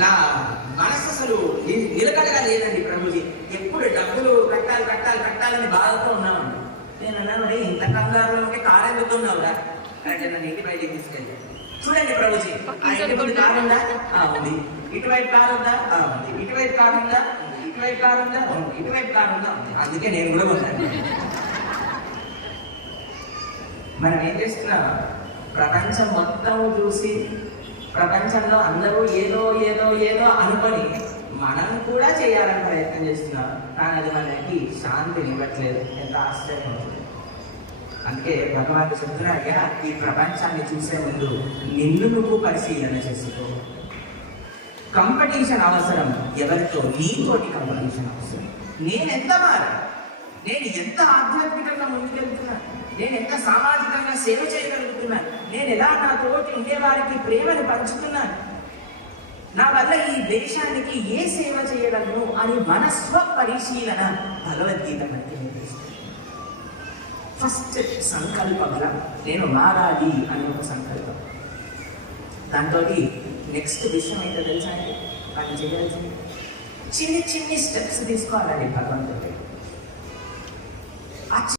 నా మనసు అసలు నిలకడగా లేదండి ప్రభుజీ. ఎప్పుడు డబ్బులు కట్టాలని బాధతో ఉన్నామండి. నేను అన్నాను, ఇంత కంగారులో ఉంటే కారు ఎందుకున్నావురా అంటే నన్ను ఇంటి బయటికి తీసుకెళ్ళి చూడండి ప్రభుజీ, కారు ఉందా? ఉంది. ఇటువైపు కారు ఉందా? ఉంది. ఇటువైపు కారు ఉందా? ఇటువైపు కారు ఉందా? ఉంది. ఇటువైపు కారు ఉందా? అందుకే నేను కూడా ఉన్నాను. మనం ఏం చేస్తున్నాం? ప్రపంచం మొత్తం చూసి ప్రపంచంలో అందరూ ఏదో ఏదో ఏదో అనుకొని మనం కూడా చేయాలని ప్రయత్నం చేస్తున్నాం. కానీ అది మనకి శాంతిని ఇవ్వట్లేదు. ఎంత ఆశ్చర్యం అవుతుంది. అందుకే భగవాన్ చెప్తున్నాడుగా, ఈ ప్రపంచాన్ని చూసే ముందు నిన్ను నువ్వు పరిశీలన చేసుకో. కాంపిటీషన్ అవసరం ఎవరితో? నీతోటి కాంపిటీషన్ అవసరం. నేను ఎంత నేను ఎంత ఆధ్యాత్మికంగా ముందుకెళ్తున్నా, నేను ఎంత సామాజికంగా సేవ చేయగలుగుతున్నాను, నేను ఎలా నా తోటి ఉండేవారికి ప్రేమను పంచుతున్నాను, నా వల్ల ఈ దేశానికి ఏ సేవ చేయగలను అని మన స్వపరిశీలన భగవద్గీత మనకి నేర్పిస్తుంది. ఫస్ట్ సంకల్పంగా నేను మారాలి అని ఒక సంకల్పం. దాంతో నెక్స్ట్ విషయం అయితే తెలుసా అండి, పని చేయాల్సింది చిన్ని స్టెప్స్ తీసుకోవాలండి భగవంతుడి.